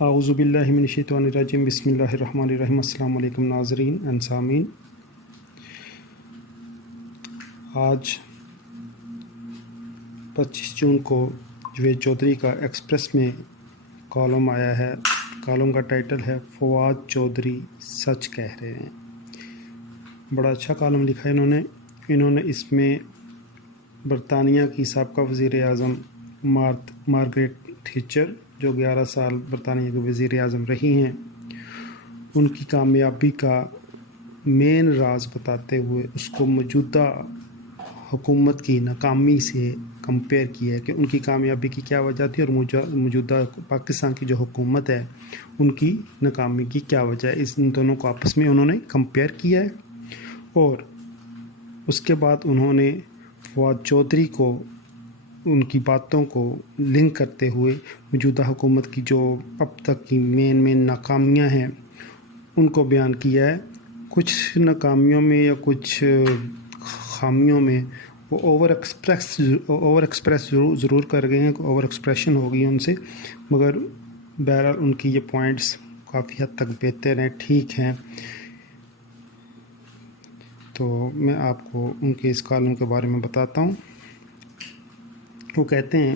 اعوذ باللہ من الشیطان الرجیم بسم اللہ الرحمن الرحیم السلام علیکم ناظرین and سامعین۔ آج 25 جون کو جوید چودھری کا ایکسپریس میں کالم آیا ہے۔ کالم کا ٹائٹل ہے فواد چودھری سچ کہہ رہے ہیں۔ بڑا اچھا کالم لکھا ہے انہوں نے اس میں برطانیہ کی سابقہ وزیر اعظم مارگریٹ تھیچر جو 11 سال برطانیہ کے وزیر اعظم رہی ہیں، ان کی کامیابی کا مین راز بتاتے ہوئے اس کو موجودہ حکومت کی ناکامی سے کمپیئر کیا ہے کہ ان کی کامیابی کی کیا وجہ تھی اور موجودہ پاکستان کی جو حکومت ہے ان کی ناکامی کی کیا وجہ ہے۔ ان دونوں کو آپس میں انہوں نے کمپیئر کیا ہے اور اس کے بعد انہوں نے فواد چودھری کو ان کی باتوں کو لنک کرتے ہوئے موجودہ حکومت کی جو اب تک کی مین ناکامیاں ہیں ان کو بیان کیا ہے۔ کچھ ناکامیوں میں یا کچھ خامیوں میں وہ اوور ایکسپریس ضرور کر گئے ہیں، اوور ایکسپریشن ہو گئی ہے ان سے، مگر بہرحال ان کی یہ پوائنٹس کافی حد تک بہتر ہیں، ٹھیک ہیں۔ تو میں آپ کو ان کے اس کالم کے بارے میں بتاتا ہوں۔ وہ کہتے ہیں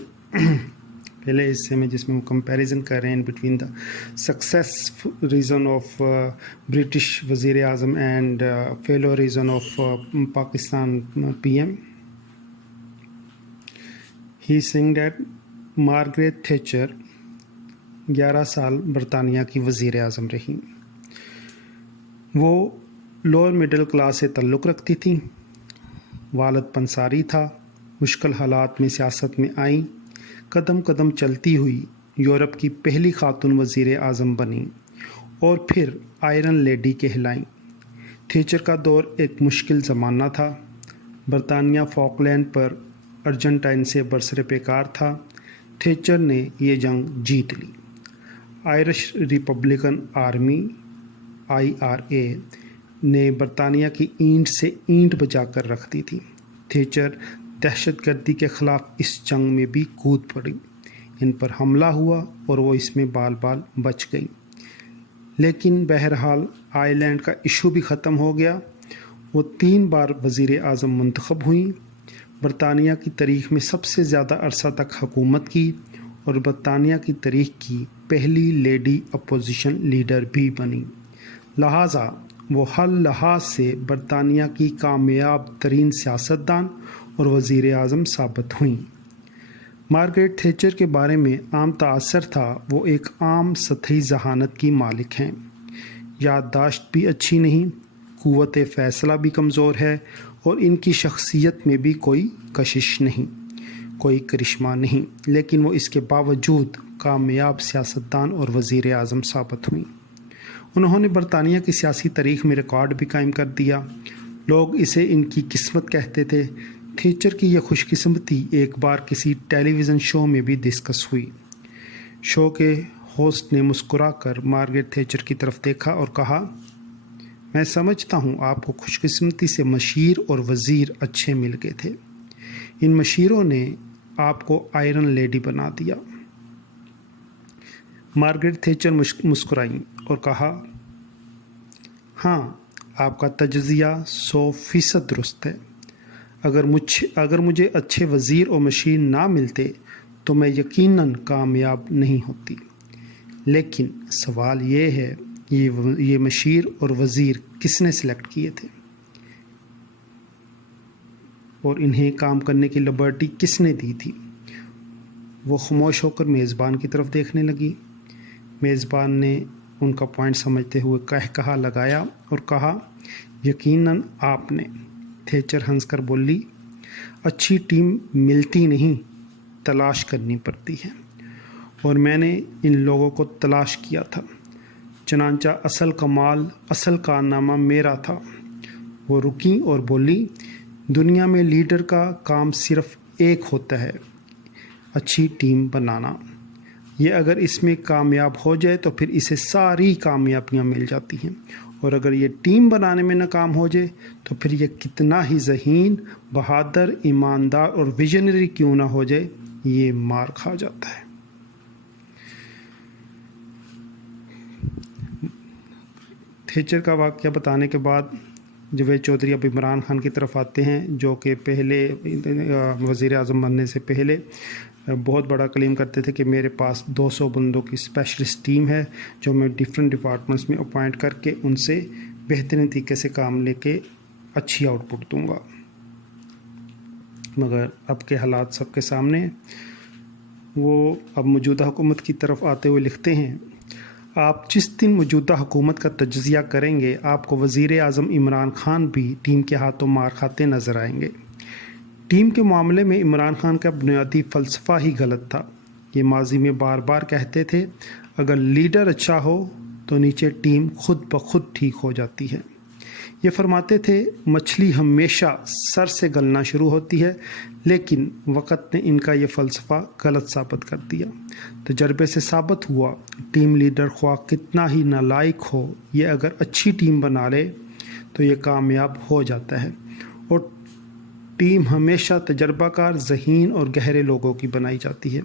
پہلے حصے میں جس میں وہ کمپیریزن کر رہے ہیں between the success reason of British وزیر اعظم and failure reason of Pakistan P M. He sang that Margaret Thatcher 11 سال برطانیہ کی وزیر اعظم رہی۔ وہ لوور مڈل کلاس سے تعلق رکھتی تھیں، والد پنساری تھا، مشکل حالات میں سیاست میں آئیں، قدم قدم چلتی ہوئی یورپ کی پہلی خاتون وزیر اعظم بنیں اور پھر آئرن لیڈی کہلائیں۔ تھیچر کا دور ایک مشکل زمانہ تھا۔ برطانیہ فاکلینڈ پر ارجنٹائن سے برسر پیکار تھا۔ تھیچر نے یہ جنگ جیت لی۔ آئرش ریپبلکن آرمی IRA نے برطانیہ کی اینٹ سے اینٹ بچا کر رکھ دی تھی۔ تھیچر دہشت گردی کے خلاف اس جنگ میں بھی کود پڑی، ان پر حملہ ہوا اور وہ اس میں بال بچ گئیں، لیکن بہرحال آئرلینڈ کا ایشو بھی ختم ہو گیا۔ وہ 3 بار وزیر اعظم منتخب ہوئیں، برطانیہ کی تاریخ میں سب سے زیادہ عرصہ تک حکومت کی اور برطانیہ کی تاریخ کی پہلی لیڈی اپوزیشن لیڈر بھی بنی، لہٰذا وہ ہر لحاظ سے برطانیہ کی کامیاب ترین سیاستدان اور وزیر اعظم ثابت ہوئیں۔ مارگریٹ تھیچر کے بارے میں عام تاثر تھا وہ ایک عام سطحی ذہانت کی مالک ہیں، یادداشت بھی اچھی نہیں، قوت فیصلہ بھی کمزور ہے اور ان کی شخصیت میں بھی کوئی کشش نہیں، کوئی کرشمہ نہیں، لیکن وہ اس کے باوجود کامیاب سیاستدان اور وزیر اعظم ثابت ہوئیں۔ انہوں نے برطانیہ کی سیاسی تاریخ میں ریکارڈ بھی قائم کر دیا۔ لوگ اسے ان کی قسمت کہتے تھے۔ تھیچر کی یہ خوش قسمتی ایک بار کسی ٹیلی ویژن شو میں بھی ڈسکس ہوئی۔ شو کے ہوسٹ نے مسکرا کر مارگریٹ تھیچر کی طرف دیکھا اور کہا، میں سمجھتا ہوں آپ کو خوش قسمتی سے مشیر اور وزیر اچھے مل گئے تھے، ان مشیروں نے آپ کو آئرن لیڈی بنا دیا۔ مارگریٹ تھیچر مسکرائیں اور کہا، ہاں آپ کا تجزیہ 100% درست ہے۔ اگر مجھے اچھے وزیر اور مشیر نہ ملتے تو میں یقیناً کامیاب نہیں ہوتی، لیکن سوال یہ ہے یہ مشیر اور وزیر کس نے سلیکٹ کیے تھے اور انہیں کام کرنے کی لبرٹی کس نے دی تھی؟ وہ خاموش ہو کر میزبان کی طرف دیکھنے لگی۔ میزبان نے ان کا پوائنٹ سمجھتے ہوئے کہا لگایا اور کہا، یقیناً آپ نے۔ تھیچر ہنس کر بولی، اچھی ٹیم ملتی نہیں، تلاش کرنی پڑتی ہے، اور میں نے ان لوگوں کو تلاش کیا تھا، چنانچہ اصل کارنامہ میرا تھا۔ وہ رکیں اور بولی، دنیا میں لیڈر کا کام صرف ایک ہوتا ہے، اچھی ٹیم بنانا۔ یہ اگر اس میں کامیاب ہو جائے تو پھر اسے ساری کامیابیاں مل جاتی ہیں، اور اگر یہ ٹیم بنانے میں ناکام ہو جائے تو پھر یہ کتنا ہی ذہین، بہادر، ایماندار اور ویژنری کیوں نہ ہو جائے، یہ مار کھا جاتا ہے۔ تھیچر کا واقعہ بتانے کے بعد جاوید چودھری اب عمران خان کی طرف آتے ہیں، جو کہ پہلے وزیر اعظم بننے سے پہلے بہت بڑا کلیم کرتے تھے کہ میرے پاس 200 بندوں کی اسپیشلسٹ ٹیم ہے جو میں ڈیفرنٹ ڈپارٹمنٹس میں اپوائنٹ کر کے ان سے بہترین طریقے سے کام لے کے اچھی آؤٹ پٹ دوں گا۔ مگر اب کے حالات سب کے سامنے ہیں۔ وہ اب موجودہ حکومت کی طرف آتے ہوئے لکھتے ہیں، آپ جس دن موجودہ حکومت کا تجزیہ کریں گے آپ کو وزیر اعظم عمران خان بھی ٹیم کے ہاتھوں مار کھاتے نظر آئیں گے۔ ٹیم کے معاملے میں عمران خان کا بنیادی فلسفہ ہی غلط تھا۔ یہ ماضی میں بار بار کہتے تھے اگر لیڈر اچھا ہو تو نیچے ٹیم خود بخود ٹھیک ہو جاتی ہے۔ یہ فرماتے تھے مچھلی ہمیشہ سر سے گلنا شروع ہوتی ہے، لیکن وقت نے ان کا یہ فلسفہ غلط ثابت کر دیا۔ تجربے سے ثابت ہوا ٹیم لیڈر خواہ کتنا ہی نالائق ہو، یہ اگر اچھی ٹیم بنا لے تو یہ کامیاب ہو جاتا ہے، اور ٹیم ہمیشہ تجربہ کار، ذہین اور گہرے لوگوں کی بنائی جاتی ہے۔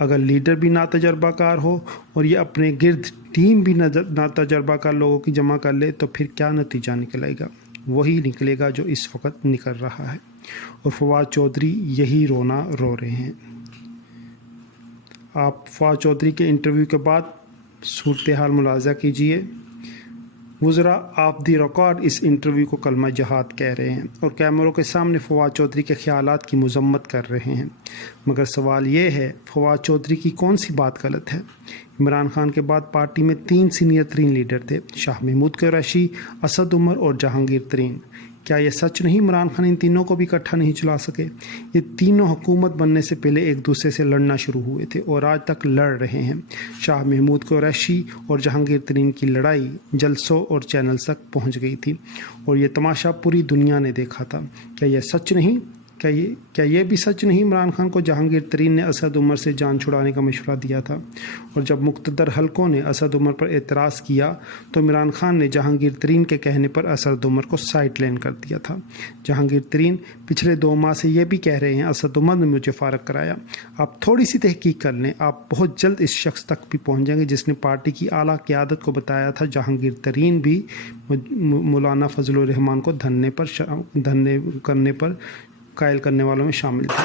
اگر لیڈر بھی ناتجربہ کار ہو اور یہ اپنے گرد ٹیم بھی ناتجربہ کار لوگوں کی جمع کر لے تو پھر کیا نتیجہ نکلے گا؟ وہی نکلے گا جو اس وقت نکل رہا ہے، اور فواد چودھری یہی رونا رو رہے ہیں۔ آپ فواد چودھری کے انٹرویو کے بعد صورتحال ملاحظہ کیجئے۔ وزراء آف دی ریکارڈ اس انٹرویو کو کلمہ جہاد کہہ رہے ہیں اور کیمروں کے سامنے فواد چودھری کے خیالات کی مذمت کر رہے ہیں، مگر سوال یہ ہے فواد چودھری کی کون سی بات غلط ہے؟ عمران خان کے بعد پارٹی میں 3 سینئر ترین لیڈر تھے، شاہ محمود قریشی، اسد عمر اور جہانگیر ترین۔ کیا یہ سچ نہیں عمران خان ان تینوں کو بھی اکٹھا نہیں چلا سکے؟ یہ تینوں حکومت بننے سے پہلے ایک دوسرے سے لڑنا شروع ہوئے تھے اور آج تک لڑ رہے ہیں۔ شاہ محمود قریشی اور جہانگیر ترین کی لڑائی جلسوں اور چینلز تک پہنچ گئی تھی اور یہ تماشا پوری دنیا نے دیکھا تھا۔ کیا یہ سچ نہیں؟ کیا یہ بھی سچ نہیں عمران خان کو جہانگیر ترین نے اسد عمر سے جان چھڑانے کا مشورہ دیا تھا، اور جب مقتدر حلقوں نے اسد عمر پر اعتراض کیا تو عمران خان نے جہانگیر ترین کے کہنے پر اسد عمر کو سائڈ لائن کر دیا تھا؟ جہانگیر ترین پچھلے 2 ماہ سے یہ بھی کہہ رہے ہیں اسد عمر نے مجھے فارغ کرایا۔ آپ تھوڑی سی تحقیق کر لیں، آپ بہت جلد اس شخص تک بھی پہنچ جائیں گے جس نے پارٹی کی اعلیٰ قیادت کو بتایا تھا جہانگیر ترین بھی مولانا فضل الرحمان کو دھرنے کرنے پر قائل کرنے والوں میں شامل تھے،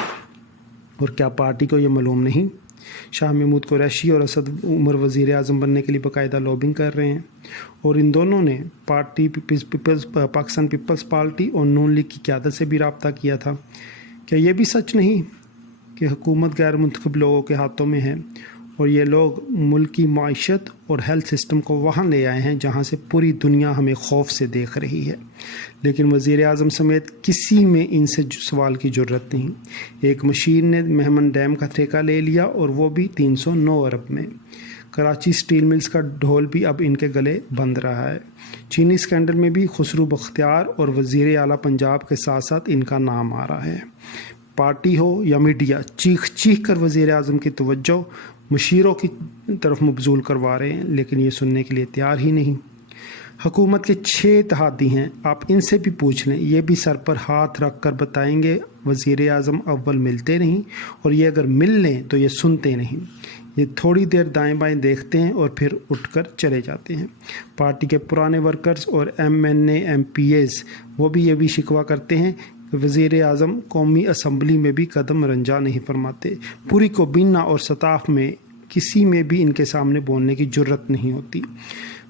اور کیا پارٹی کو یہ معلوم نہیں؟ شاہ محمود قریشی اور اسد عمر وزیر اعظم بننے کے لیے باقاعدہ لابنگ کر رہے ہیں، اور ان دونوں نے پاکستان پیپلز پارٹی اور نون لیگ کی قیادت سے بھی رابطہ کیا تھا۔ کیا یہ بھی سچ نہیں کہ حکومت غیر منتخب لوگوں کے ہاتھوں میں ہے اور یہ لوگ ملک کی معیشت اور ہیلتھ سسٹم کو وہاں لے آئے ہیں جہاں سے پوری دنیا ہمیں خوف سے دیکھ رہی ہے، لیکن وزیر اعظم سمیت کسی میں ان سے سوال کی جرت نہیں۔ ایک مشیر نے مہمن ڈیم کا ٹھیکہ لے لیا اور وہ بھی 309 ارب میں۔ کراچی سٹیل ملز کا ڈھول بھی اب ان کے گلے بند رہا ہے۔ چینی اسکینڈل میں بھی خسرو بختیار اور وزیر اعلیٰ پنجاب کے ساتھ ساتھ ان کا نام آ رہا ہے۔ پارٹی ہو یا میڈیا چیخ چیخ کر وزیر اعظم کی توجہ مشیروں کی طرف مبذول کروا رہے ہیں، لیکن یہ سننے کے لیے تیار ہی نہیں۔ حکومت کے 6 اتحادی ہیں، آپ ان سے بھی پوچھ لیں، یہ بھی سر پر ہاتھ رکھ کر بتائیں گے وزیر اعظم اول ملتے نہیں، اور یہ اگر مل لیں تو یہ سنتے نہیں۔ یہ تھوڑی دیر دائیں بائیں دیکھتے ہیں اور پھر اٹھ کر چلے جاتے ہیں۔ پارٹی کے پرانے ورکرز اور ایم پی ایز وہ بھی یہ بھی شکوہ کرتے ہیں کہ وزیر اعظم قومی اسمبلی میں بھی قدم رنجا نہیں فرماتے، پوری کابینہ اور سطاف میں کسی میں بھی ان کے سامنے بولنے کی جرت نہیں ہوتی۔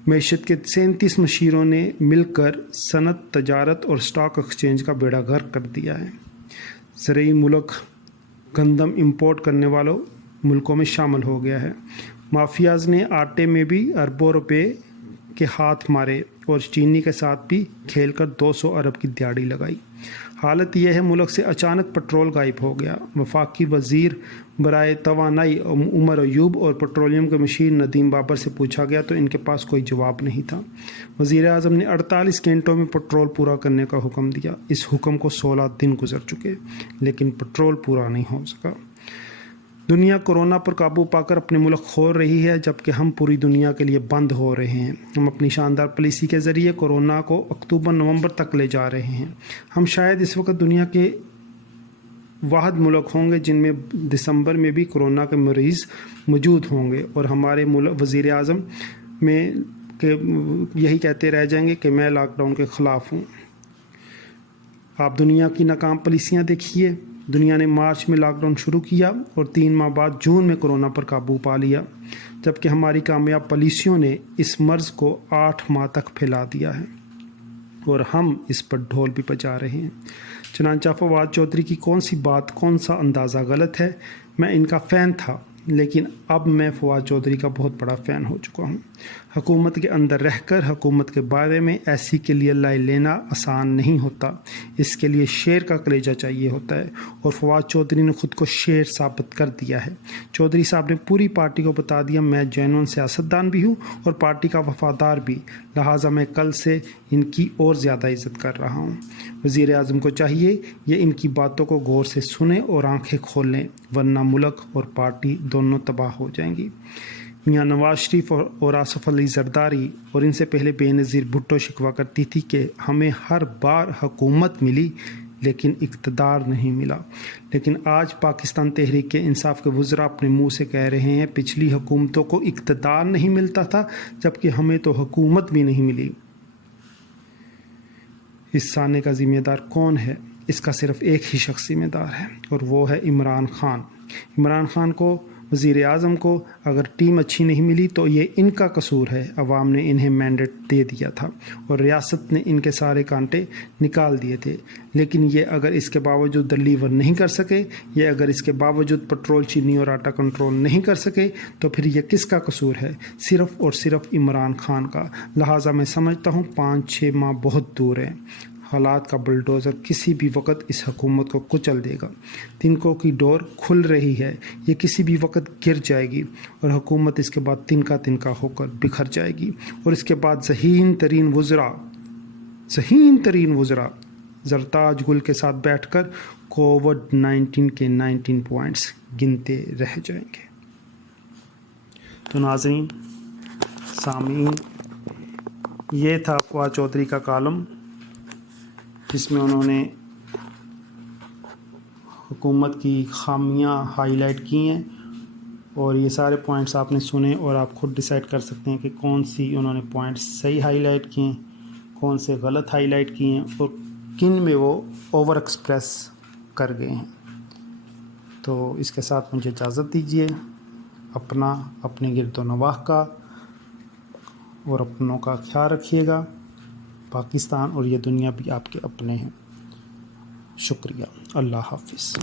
معیشت کے 37 مشیروں نے مل کر صنعت، تجارت اور اسٹاک ایکسچینج کا بیڑا غرق کر دیا ہے۔ زرعی ملک گندم امپورٹ کرنے والوں ملکوں میں شامل ہو گیا ہے۔ مافیاز نے آٹے میں بھی اربوں روپے کے ہاتھ مارے اور چینی کے ساتھ بھی کھیل کر 200 ارب کی دیاڑی لگائی۔ حالت یہ ہے ملک سے اچانک پٹرول غائب ہو گیا۔ وفاقی وزیر برائے توانائی عمر ایوب اور پٹرولیم کے مشیر ندیم بابر سے پوچھا گیا تو ان کے پاس کوئی جواب نہیں تھا۔ وزیر اعظم نے 48 گھنٹوں میں پٹرول پورا کرنے کا حکم دیا۔ اس حکم کو 16 دن گزر چکے لیکن پٹرول پورا نہیں ہو سکا۔ دنیا کورونا پر قابو پا کر اپنے ملک کھول رہی ہے، جبکہ ہم پوری دنیا کے لیے بند ہو رہے ہیں۔ ہم اپنی شاندار پالیسی کے ذریعے کورونا کو اکتوبر نومبر تک لے جا رہے ہیں۔ ہم شاید اس وقت دنیا کے واحد ملک ہوں گے جن میں دسمبر میں بھی کورونا کے مریض موجود ہوں گے، اور ہمارے وزیر اعظم میں کہ یہی کہتے رہ جائیں گے کہ میں لاک ڈاؤن کے خلاف ہوں۔ آپ دنیا کی ناکام پالیسیاں دیکھیے۔ دنیا نے مارچ میں لاک ڈاؤن شروع کیا اور 3 ماہ بعد جون میں کورونا پر قابو پا لیا، جبکہ ہماری کامیاب پالیسیوں نے اس مرض کو 8 ماہ تک پھیلا دیا ہے اور ہم اس پر ڈھول بھی بجا رہے ہیں۔ چنانچہ فواد چودھری کی کون سی بات، کون سا اندازہ غلط ہے؟ میں ان کا فین تھا، لیکن اب میں فواد چودھری کا بہت بڑا فین ہو چکا ہوں۔ حکومت کے اندر رہ کر حکومت کے بارے میں ایسی کے لیے رائے لینا آسان نہیں ہوتا، اس کے لیے شیر کا کلیجہ چاہیے ہوتا ہے، اور فواد چودھری نے خود کو شیر ثابت کر دیا ہے۔ چودھری صاحب نے پوری پارٹی کو بتا دیا میں جینون سیاستدان بھی ہوں اور پارٹی کا وفادار بھی، لہٰذا میں کل سے ان کی اور زیادہ عزت کر رہا ہوں۔ وزیر اعظم کو چاہیے یہ ان کی باتوں کو غور سے سنیں اور آنکھیں کھول لیں، ورنہ ملک اور پارٹی دونوں تباہ ہو جائیں گی۔ میاں نواز شریف اور آصف علی زرداری اور ان سے پہلے بے نظیر بھٹو شکوہ کرتی تھی کہ ہمیں ہر بار حکومت ملی لیکن اقتدار نہیں ملا، لیکن آج پاکستان تحریک انصاف کے وزراء اپنے منہ سے کہہ رہے ہیں پچھلی حکومتوں کو اقتدار نہیں ملتا تھا جبکہ ہمیں تو حکومت بھی نہیں ملی۔ اس سانے کا ذمہ دار کون ہے؟ اس کا صرف ایک ہی شخص ذمہ دار ہے اور وہ ہے عمران خان۔ عمران خان کو، وزیر اعظم کو اگر ٹیم اچھی نہیں ملی تو یہ ان کا قصور ہے۔ عوام نے انہیں مینڈیٹ دے دیا تھا اور ریاست نے ان کے سارے کانٹے نکال دیے تھے، لیکن یہ اگر اس کے باوجود ڈلیور نہیں کر سکے، یہ اگر اس کے باوجود پٹرول، چینی اور آٹا کنٹرول نہیں کر سکے تو پھر یہ کس کا قصور ہے؟ صرف اور صرف عمران خان کا۔ لہٰذا میں سمجھتا ہوں 5-6 ماہ بہت دور ہیں۔ حالات کا بلڈوزر کسی بھی وقت اس حکومت کو کچل دے گا۔ تنکوں کی ڈور کھل رہی ہے، یہ کسی بھی وقت گر جائے گی اور حکومت اس کے بعد تنکا تنکا ہو کر بکھر جائے گی، اور اس کے بعد ذہین ترین وزراء زرتاج گل کے ساتھ بیٹھ کر کووڈ-19 کے 19 پوائنٹس گنتے رہ جائیں گے۔ تو ناظرین، سامعین، یہ تھا فواد چودھری کا کالم جس میں انہوں نے حکومت کی خامیاں ہائی لائٹ کی ہیں، اور یہ سارے پوائنٹس آپ نے سنے اور آپ خود ڈیسائیڈ کر سکتے ہیں کہ کون سی انہوں نے پوائنٹس صحیح ہائی لائٹ کیے ہیں، کون سے غلط ہائی لائٹ کیے ہیں، اور کن میں وہ اوور ایکسپریس کر گئے ہیں۔ تو اس کے ساتھ مجھے اجازت دیجیے۔ اپنا، اپنے گرد و نواح کا اور اپنوں کا خیال رکھیے گا۔ پاکستان اور یہ دنیا بھی آپ کے اپنے ہیں۔ شکریہ۔ اللہ حافظ۔